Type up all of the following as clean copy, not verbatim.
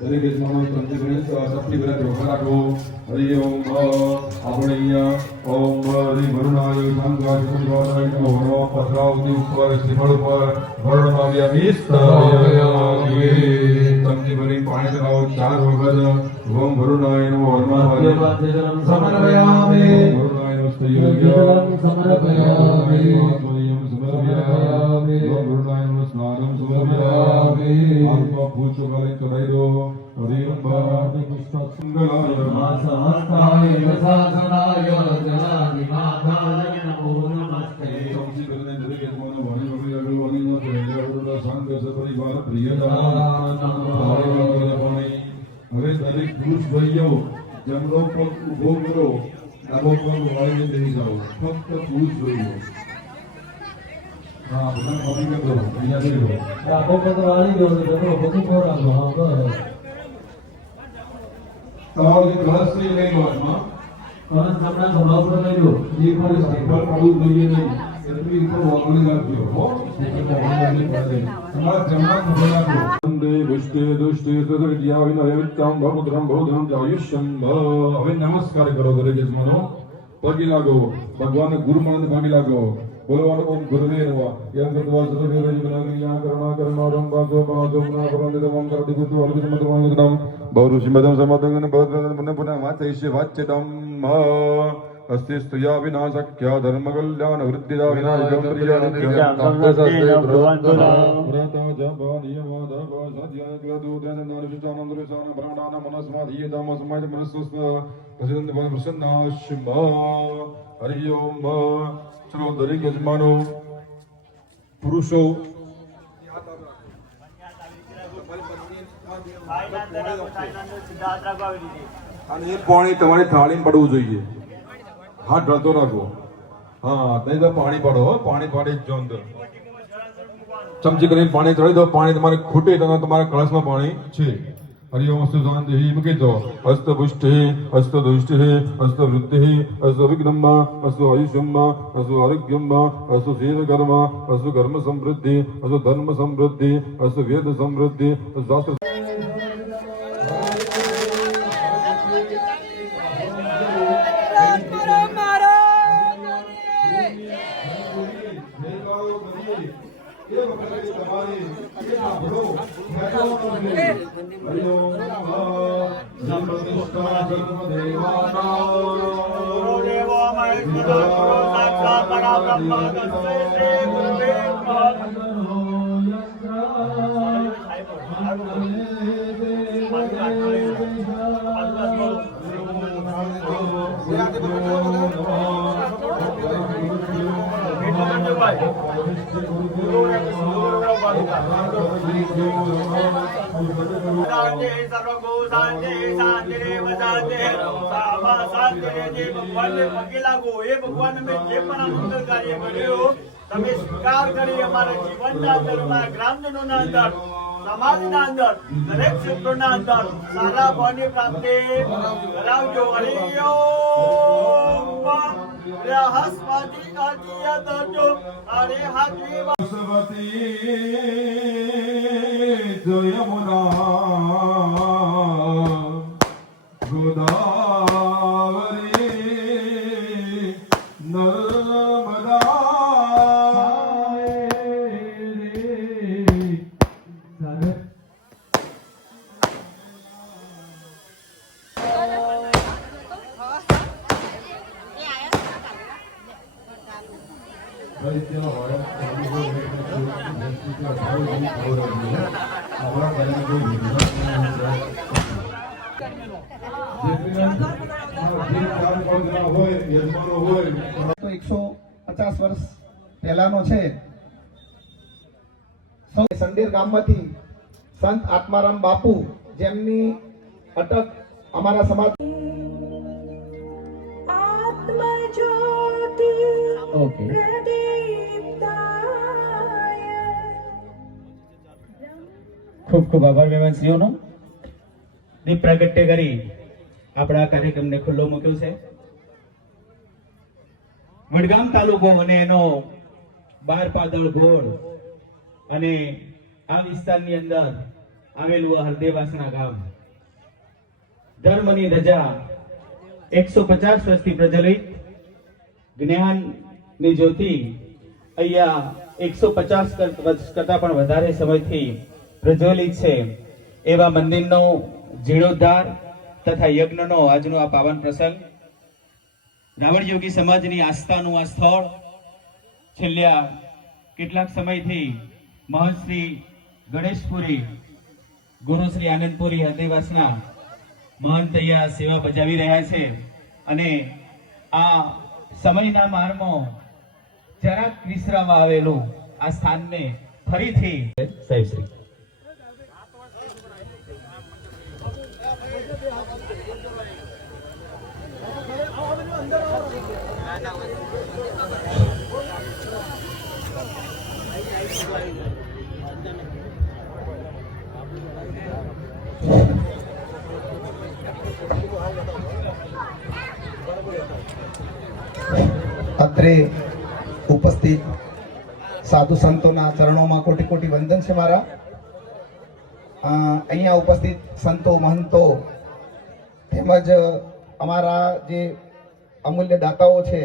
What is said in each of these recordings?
દરેક યજમાનો તંત્રી શક્તિ ગ્રંથ રાખો. હરિ ઓમ આપણે ઓમ હરિ વરુણાય સંગાય સંગાય નમો પધરાવતી ઉપર શ્રીફળ ઉપર વર્ણમાવ્યામી સ્થાપયામિ. તમની ભરી પાણી ચડાવો 4 વખત. ઓમ વરુણાય નમો વર્ણમાવ્યામી સમર્પયામિ. વરુણાય નમો સ્તયુજ્યં સમર્પયામિ. સોયં સમર્પયામિ. ઓમ વરુણાય નમો સ્નાનં સમર્પયામિ. આત્મા ફૂલ ચોખાલે ચડાઈ દો. હરિ ઓમ પુષ્પસંગલાય સહસ્તાય વસાસનાય જલાધિમાધાય નમો નમસ્તે. સમજી કરીને દરેક યજમાનો વાણી વગેરે આગળ વાણીનો પ્રેરણા સંગ સપરિવાર પ્રિયજન. હવે દરેક પુરુષ ભાઈઓ જમણો પગ ઉભો કરો, ડાબો પગ વાળીને બેસી જાઓ. ફક્ત પુરુષ ભાઈઓ. હા, બધા વાળી કરો. અહીંયા બેસી જાઓ. ડાબો પગ વાળી દો, જમણો પગ ઉભો રાખો. હા, બસ. તમારો જે કળશ છે લઈ લો. હાથમાં કળશ જમણા ખભા પર લઈ લો. એક વાર શ્રીફળ પડવું જોઈએ નહીં. એટલી ઉપર વાગણી રાખજો. હો, તમારા જમણા ખભા રાખો. દુષ્ટે દુષ્ટે સદર્જ્યા વિનયવિત્તમ ભવદ્રમ ભવદ્રમ જાયુષ્યમ. હવે નમસ્કાર કરો દરેક યજમાનો. પગે લાગો. ભગવાન ગુરુ માનંદ ભાગે લાગો. બોલવાનું ઓમ ગુરુદેવ નમઃ. યં કૃત્વા સર્વે વિઘ્નાનિયા કરુણા કરુણારમ બાજો બાજો ના પરંદિત ઓમ કરતિ ગુરુ અર્પિત મતમંગલમ બૌરુષિ મદમ સમતંગન બૌદ્રન પુનઃ પુનઃ વાચૈષ્ય વાચ્યતમ. અસ્તિ સ્તુયા વિનાશક્ય ધર્મ કલ્યાણ વૃદ્ધિદા વિનાશકમ પ્રિયાનિત્યં તંગસસ્તે ભગવાનતુલા વ્રત જપ નિયમ ધપ સત્ય ક્લદુતન નારવિચાનંદરસાન બ્રહ્મણાન મનસ્માધિય તમ સમાજ મનસ્સ્વ પ્રસન્ન પ્રસન્નાશ્મ. હરિ ઓમ. ચલો દરેક યજમાનો પુરુષો અને એ પાણી તમારી થાળીમાં પડવું જોઈએ. હાથ ઢળતો રાખો. હા, નહીં તો પાણી પાડો. પાણી પાડી જ જો અંદર ચમચી કરીને પાણી ચડાવી દો. પાણી તમારે ખૂટે તો તમારા કળશમાં પાણી છે. હરિ ઓમ અસ્તુ શાંતિ મૂકી દો. હસ્ત પુષ્ટિ હસ્ત દુષ્ટિ હસ્ત વૃદ્ધિ હસ્ત વિઘ્નમ હસ્ત આયુષ્યમ હસ્ત આરોગ્યમ હસ્ત શીલકર્મ હસ્ત કર્મ સમૃદ્ધિ હસ્ત ધર્મ સમૃદ્ધિ હસ્ત વેદ સમૃદ્ધિ શાસ્ત્ર. ભગવાન અમે જે પણ આ મંગલ કાર્ય કર્યું તમે સ્વીકાર કરી અમારા જીવનના અંદર અમારા ગ્રામજનોના અંદર સમાજના અંદર દરેક ક્ષેત્રોના અંદર સારા ભાવની પ્રાપ્તિ કરાવજો. હરિ ઓમ. હસ્પતિ આદિય દર્જો અરે હાજી સરસ્વતી યમુના ગોદાવરી નર્મદા. તો 150 વર્ષ પહેલાનો છે. સંડેર ગામમાંથી સંત આત્મારામ બાપુ જેમની અટક અમારા સમાજ ખૂબ ખૂબ આભાર મહેમાનશ્રીઓનો. દીપ પ્રાગટ્ય કરી આપણા કાર્યક્રમને ખુલ્લો મૂક્યો છે. વડગામ તાલુકો અને એનો બારપાદળ ગોળ અને આ વિસ્તારની અંદર આવેલું હરદેવાસણા ગામ ધર્મની રજા 150 વર્ષથી પ્રજ્વલિત જ્ઞાનની જ્યોતિ અહીંયા 150 વર્ષ કરતા પણ વધારે સમયથી પ્રજ્વલિત છે એવા મંદિરનો જીર્ણોદ્ધાર તથા યજ્ઞનો આજનો આ પાવન પ્રસંગ રાવણ યોગી સમાજની આસ્થાનું આ સ્થળ છેલ્લા કેટલાક સમયથી મહંત શ્રી ગણેશપુરી ગુરુ શ્રી આનંદપુરી હરદેવાસના મહંત અહીંયા સેવા બજાવી રહ્યા છે અને આ સમયના મારમાં જરાક વિશ્રામમાં આવેલું આ સ્થાનને ફરીથી સાહેબ શ્રી અત્રે ઉપસ્થિત સાધુ સંતોના ચરણોમાં કોટી કોટી વંદન છે મારા. અહીંયા ઉપસ્થિત સંતો મહંતો તેમજ અમારા જે અમૂલ્ય દાતાઓ છે,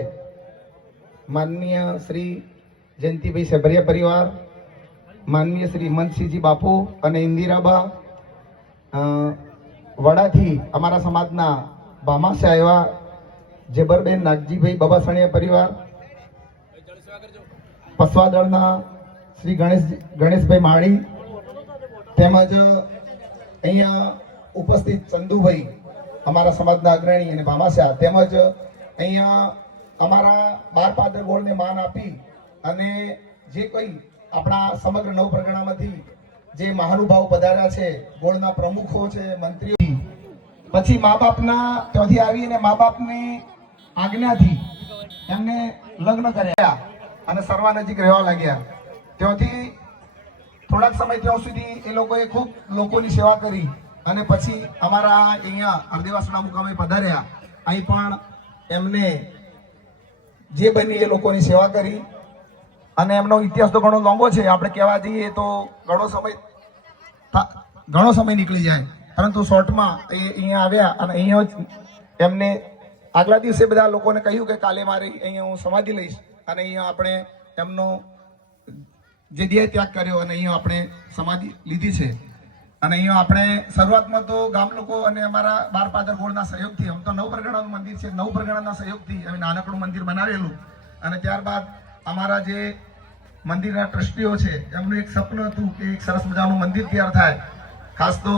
માનનીય શ્રી જયંતિભાઈ સેભરિયા પરિવાર, માનનીય શ્રી હિમંતસિંહજી બાપુ અને ઇન્દિરાબા, વડાથી અમારા સમાજના ભામાસા આવ્યા જેબરબેન નાગજીભાઈ બાબાસણિયા પરિવાર, પસવાદળના શ્રી ગણેશભાઈ માળી, તેમજ અહીંયા ઉપસ્થિત ચંદુભાઈ અમારા સમાજના અગ્રણી અને ભામાસા, તેમજ અહીંયા અમારા બારપાદર ગોળને માન આપી અને જે કોઈ આપણા સમગ્ર નવ પરગણામાંથી જે મહાનુભાવ પધાર્યા છે, ગોળના પ્રમુખો છે, મંત્રીઓ, પછી મા બાપના ત્યાંથી આવીને મા બાપની આજ્ઞાથી એમને લગ્ન કર્યા અને સર્વા નજીક રહેવા લાગ્યા. ત્યાંથી થોડાક સમય ત્યાં સુધી એ લોકોએ ખૂબ લોકોની સેવા કરી અને પછી અમારા અહીંયા હરદેવાસણા મુકામે પધાર્યા. અહીં પણ એમને જે બની એ લોકોની સેવા કરી અને એમનો ઇતિહાસ તો ઘણો લાંબો છે. આપણે કહેવા જઈએ તો ઘણો સમય નીકળી જાય, પરંતુ શોર્ટમાં એ અહીંયા આવ્યા અને અહીંયા જ એમને આગલા દિવસે બધા લોકોને કહ્યું કે કાલે મારી અહીંયા હું સમાધિ લઈશ અને અહીંયા આપણે એમનો જે દેહ ત્યાગ કર્યો અને અહીંયા આપણે સમાધિ લીધી છે. અને અહીંયા આપણે શરૂઆતમાં તો ગામ લોકો અને અમારા બારપાદર ગોળના સહયોગથી, આમ તો નવ પરગણાનું મંદિર છે, નવ પરગણાના સહયોગથી અમે નાનકડું મંદિર બનાવેલું અને ત્યારબાદ અમારા જે મંદિરના ટ્રસ્ટીઓ છે એમનું એક સપનું હતું કે એક સરસ મજાનું મંદિર તૈયાર થાય. ખાસ તો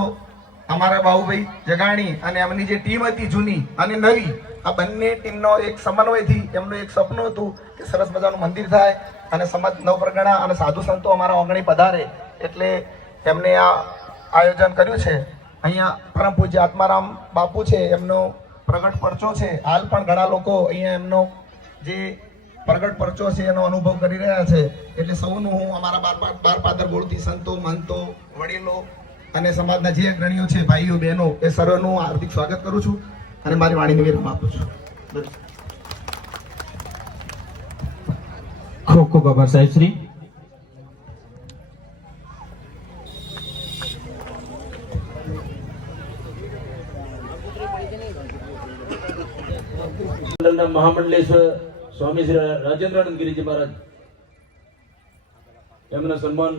અમારા બાહુભાઈ જગાણી અને એમની જે ટીમ હતી જૂની અને નવી, આ બંને ટીમનો એક સમન્વયથી એમનું એક સપનું હતું કે સરસ મજાનું મંદિર થાય અને સમાજ નવ પરગણા અને સાધુ સંતો અમારા ઓગણી પધારે, એટલે એમને આ આયોજન કર્યું છે. અહીંયા પરમ પૂજ્ય આત્મારામ બાપુ છે, એમનો પ્રગટ પરચો છે. હાલ પણ ઘણા લોકો અહીંયા એમનો જે પ્રગટ પરચો છે એનો અનુભવ કરી રહ્યા છે. એટલે સૌનું હું અમારા બારપાદર ગોળથી સંતો, મહંતો, વડીલો અને સમાજના જે અગ્રણીઓ છે, ભાઈઓ બહેનો, એ સર્વનું હાર્દિક સ્વાગત કરું છું અને મારી વાણીને વિરામ આપું છું. ખૂબ ખૂબ આભાર સાહેબ શ્રી. મહામંડલેશ્વર સ્વામી શ્રી રાજેન્દ્રાનંદ ગિરિજી મહારાજ એમના સન્માન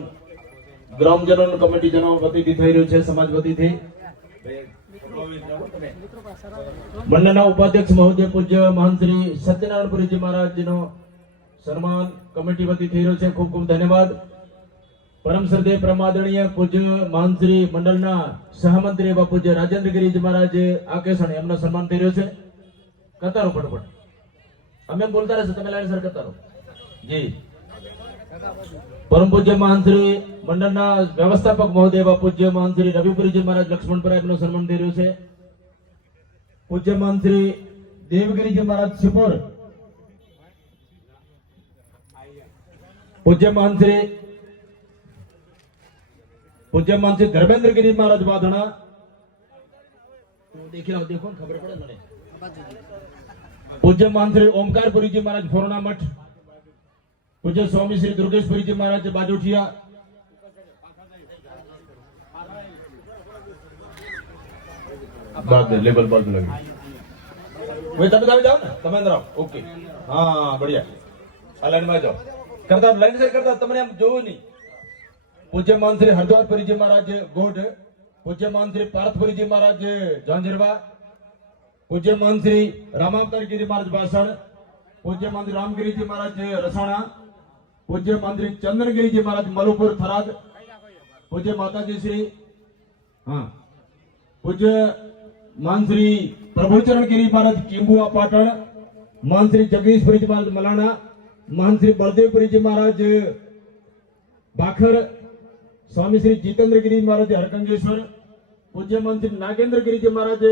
ગ્રામજનો કમિટીજનો વતીથી થઈ રહ્યું છે. સમાજ વતીથી મંડળના ઉપાધ્યક્ષ મહોદય પૂજ્ય મહંત શ્રી સત્યનારાયણપુરીજી મહારાજનો સન્માન કમિટી વતી થઈ રહ્યો છે. ખૂબ ખૂબ ધન્યવાદ. પરમ શ્રદ્ધેય પ્રમાદરણીય પૂજ્ય મહંત શ્રી મંડળના સહમંત્રી એવા પૂજ્ય રાજેન્દ્ર ગિરિજી મહારાજ આકેસણ એમનો સન્માન થઈ રહ્યો છે. કતારો ફટફટ અમે બોલતા રહેશે, તમે લાઈન સર કરતા રહો જી. પરમ પૂજ્ય મહંત શ્રી મંડળના વ્યવસ્થાપક મહોદય એવા પૂજ્ય મહંત શ્રી રવિપુરીજી મહારાજ લક્ષ્મણપુરા એમનું સન્માન થઈ રહ્યું છે. પૂજ્ય મહંત શ્રી દેવગીરીજી મહારાજ સિપોર, પૂજ્ય મહંત શ્રી ધર્મેન્દ્રગીરી મહારાજ વાધણા, देखो खबर पड़े મને. પૂજ્ય મહંત શ્રી ઓમકારપુરીજી મહારાજ ફોરણા મઠ, પૂજ્ય સ્વામી શ્રી દુર્ગેશપુરીજી મહારાજ બાજુઠિયા, લેબલ બાજુ લગાવી. ભાઈ તમે આવી જાઓ ને, તમે અંદર આવો. ઓકે, હા બઢિયા. આ લાઈનમાં જાઓ. કરતા લાઈન સાઈડ કરતા તમને એમ જોવું નહીં. પૂજ્યમાન શ્રી હરદ્વારપુરીજી મહારાજ ગોઢ, પૂજ્યમાન શ્રી પાર્થપુરીજી મહારાજ ઝાંઝરવા, પૂજ્યમાન શ્રી રામાવતારગીરી મહારાજ બાસણ, પૂજ્યમાન શ્રી રામગીરીજી મહારાજ રસાણા, પૂજ્યમાન શ્રી ચંદ્રગીરીજી મહારાજ મલુપુર થરાદ, પૂજ્ય માતાજી શ્રી પૂજ્ય માન શ્રી પ્રભુચરણગીરી મહારાજ કિંબુઆ પાટણ, માન શ્રી જગદીશપુરીજી મહારાજ મલાણા, માન શ્રી બળદેવપુરીજી મહારાજ ભાખર, સ્વામી શ્રી જીતેન્દ્રગીરી મહારાજ હરકંગેશ્વર, પૂજ્ય માન શ્રી નાગેન્દ્રગીરીજી મહારાજ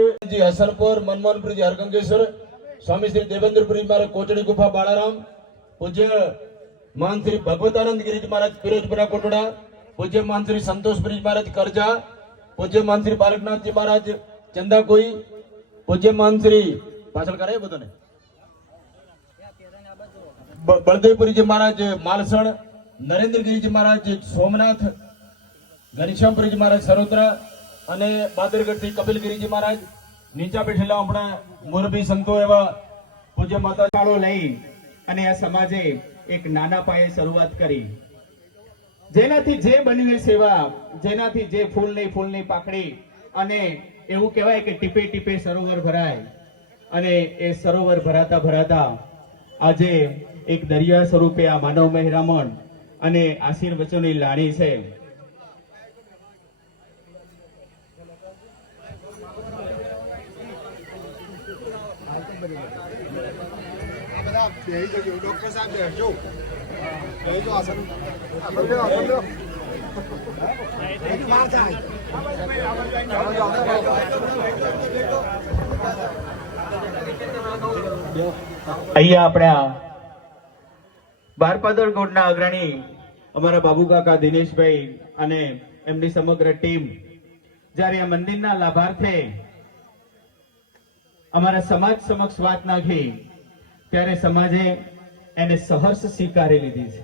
હસનપુર મનમોહનપુરીજી હરકંગેશ્વર, સ્વામી શ્રી દેવેન્દ્રપુરી મહારાજ કોચડી ગુફા બાળારામ, પૂજ્ય માન શ્રી ભગવતાનંદ ગિરીજી મહારાજ ફિરોજપુરા કોટડા, પૂજ્ય માન શ્રી સંતોષપુરી મહારાજ કરજા, પૂજ્ય માન શ્રી બાલકનાથજી મહારાજ ચંદાકોઈ, પૂજ્ય માન શ્રી પાછળ કરાય બધાને બળદેવપુરીજી મહારાજ માલસણ, નરેન્દ્રગીરીજી મહારાજ સોમનાથ, ઘનશ્યામપુરીજી મહારાજ સરોત્રા અને બાદરગઢથી કપિલગીરીજી મહારાજ. નીચા બેઠેલા આપણા મોરબી સંતો એવા પૂજ્ય માતા ફાળો લઈ અને આ સમાજે એક નાના પાયે શરૂઆત કરી, જેનાથી જે બની સેવા, જેનાથી જે ફૂલની પાકડી, અને એવું કહેવાય કે ટીપે ટીપે સરોવર ભરાય, અને એ સરોવર ભરાતા ભરાતા આજે એક દરિયા સ્વરૂપે આ માનવ મહેરામણ અને આશીર્વચનની લાણી છે. ડોક્ટર સાહેબ બેસજો. અહીંયા આપણા બારપાદર ગોળના અગ્રણી અમારા બાબુ કાકા દિનેશભાઈ અને એમની સમગ્ર ટીમ જ્યારે આ મંદિરના લાભાર્થે અમારા સમાજ સમક્ષ વાત નાખી ત્યારે સમાજે એને સહર્ષ સ્વીકારી લીધી છે.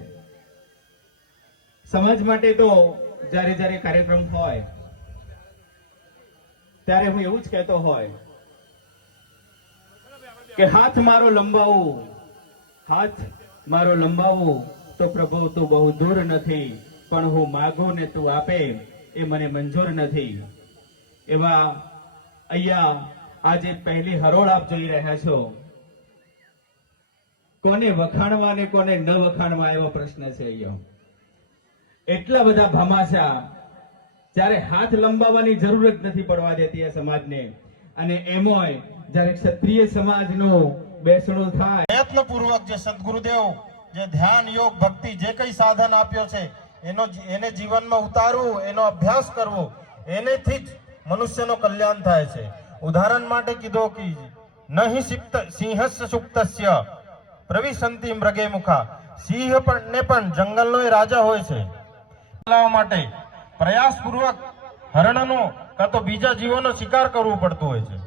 સમાજ માટે તો જ્યારે જ્યારે કાર્યક્રમ હોય ત્યારે હું એવું જ કહેતો હોય કે હાથ મારો લંબાવું તો પ્રભુ તું બહુ દૂર નથી, પણ હું માગું ને તું આપે એ મને મંજૂર નથી. એવા અહીંયા આજે પહેલી હરોળ આપ જોઈ રહ્યા છો. કોને વખાણવા ને કોને ન વખાણવા એવો પ્રશ્ન છે. અહીંયા એટલા બધા ભામાશા, જ્યારે હાથ લંબાવવાની જરૂર જ નથી પડવા દેતી આ સમાજને, અને એમાંય જ્યારે ક્ષત્રિય સમાજનું બેસણું થાય, પ્રયત્નપૂર્વક જે સદગુરુદેવ જે ધ્યાન યોગ ભક્તિ જે કઈ સાધન આપ્યો છે એને જીવનમાં ઉતારવું, એનો અભ્યાસ કરવો, એનેથી જ મનુષ્યનો કલ્યાણ થાય છે. ઉદાહરણ માટે કીધો કે નહીં સિંહસ્ય સુપ્તસ્ય પ્રવિશંતિ મૃગે મુખા, સિંહ ને પણ જંગલનો એ રાજા હોય છે. માટે પ્રયાસપૂર્વક હરણનો કાં તો બીજા જીવોનો શિકાર કરવું પડતું હોય છે.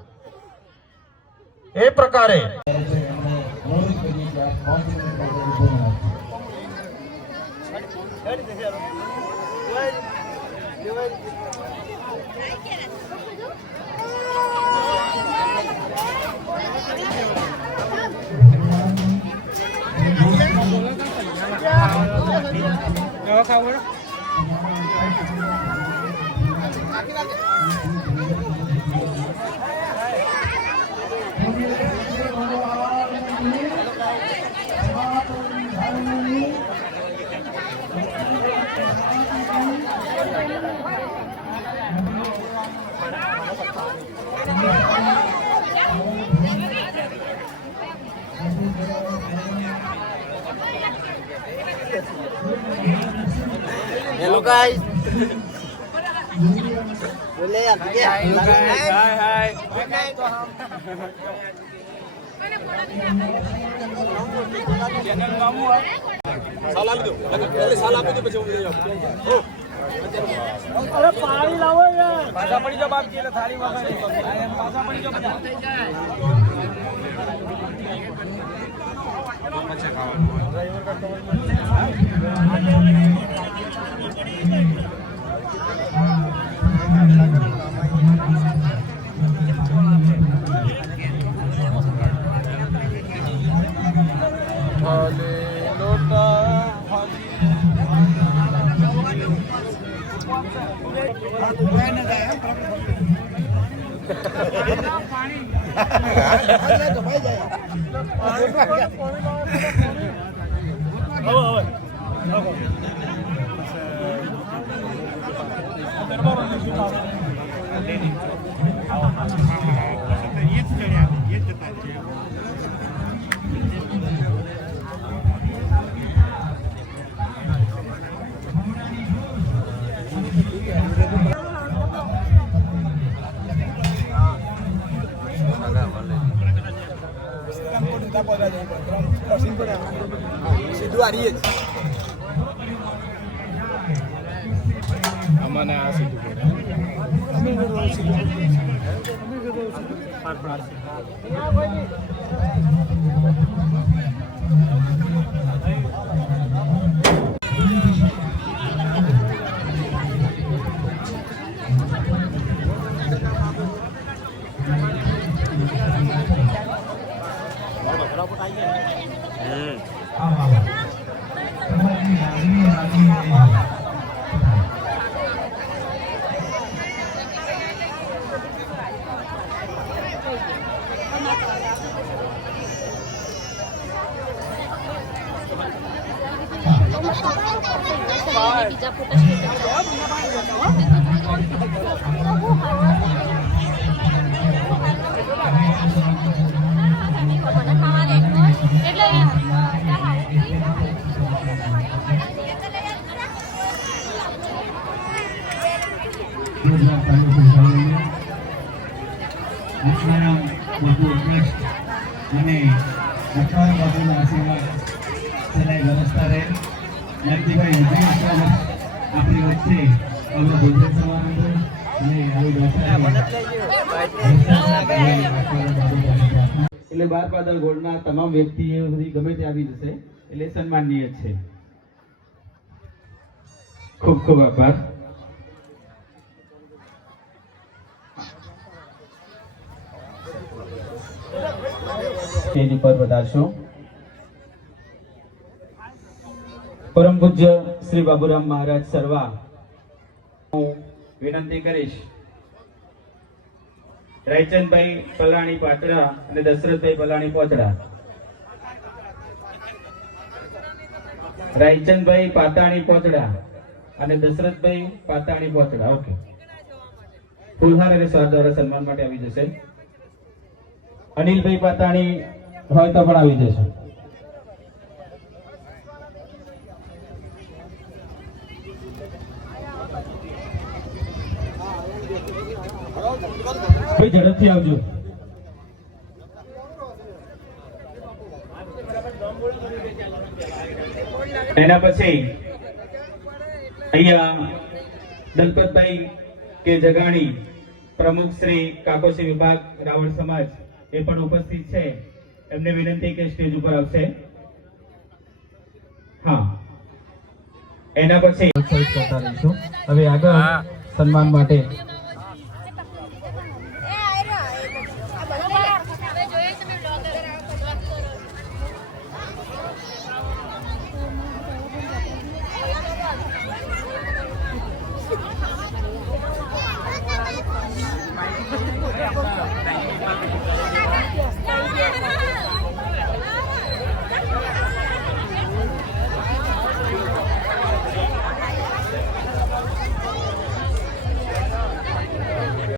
એ પ્રકારે Hello guys. Boleh ya? Hello guys. Hi. Channel kamu ah. Salam itu. Pहले salam itu પછી હું જઈ આવું. અરે પાણી લાવો યાર. પાછા પડી જાવ બાપ કે થાળી વગાડી. પાછા પડી જાવ બધા. પછી ખાવાનું. બીજા અને અઠવાડિયા બાબુના આશીર્વાદ સદાય વ્યવસ્થા રહે. લક્ષ્મીભાઈ આપણી વચ્ચે અમને ભોજન સમારંભ અને આવી એટલે 12 પાદળ ગોળના તમામ વ્યક્તિઓ ગમે તે આવી જશે એટલે સન્માનનીય છે. ખૂબ ખૂબ આભાર. તેની પર વધારશો. પરમ પૂજ્ય શ્રી બાબુરામ મહારાજ સર્વા હું વિનંતી કરીશ રાયચંદભાઈ પલાણી પાટડા અને દશરથભાઈ પલાણી પોચડા. રાયચંદભાઈ પાતાણી પોચડા અને દશરથભાઈ પાતાણી પોચડા. ઓકે, ફૂલહાર અને સ્વાદ દ્વારા સન્માન માટે આવી જશે. અનિલભાઈ પાતાણી હોય તો પણ આવી જશે. ઝડપથી આવજો. એના પછી અહીંયા દલપતભાઈ કે જગાણી પ્રમુખ શ્રી કાકોસી વિભાગ રાવળ સમાજ એ પણ ઉપસ્થિત છે. એમને વિનંતી કે સ્ટેજ ઉપર આવશે. હા, એના પછી કરતા રહીશું. હવે આગળ સન્માન માટે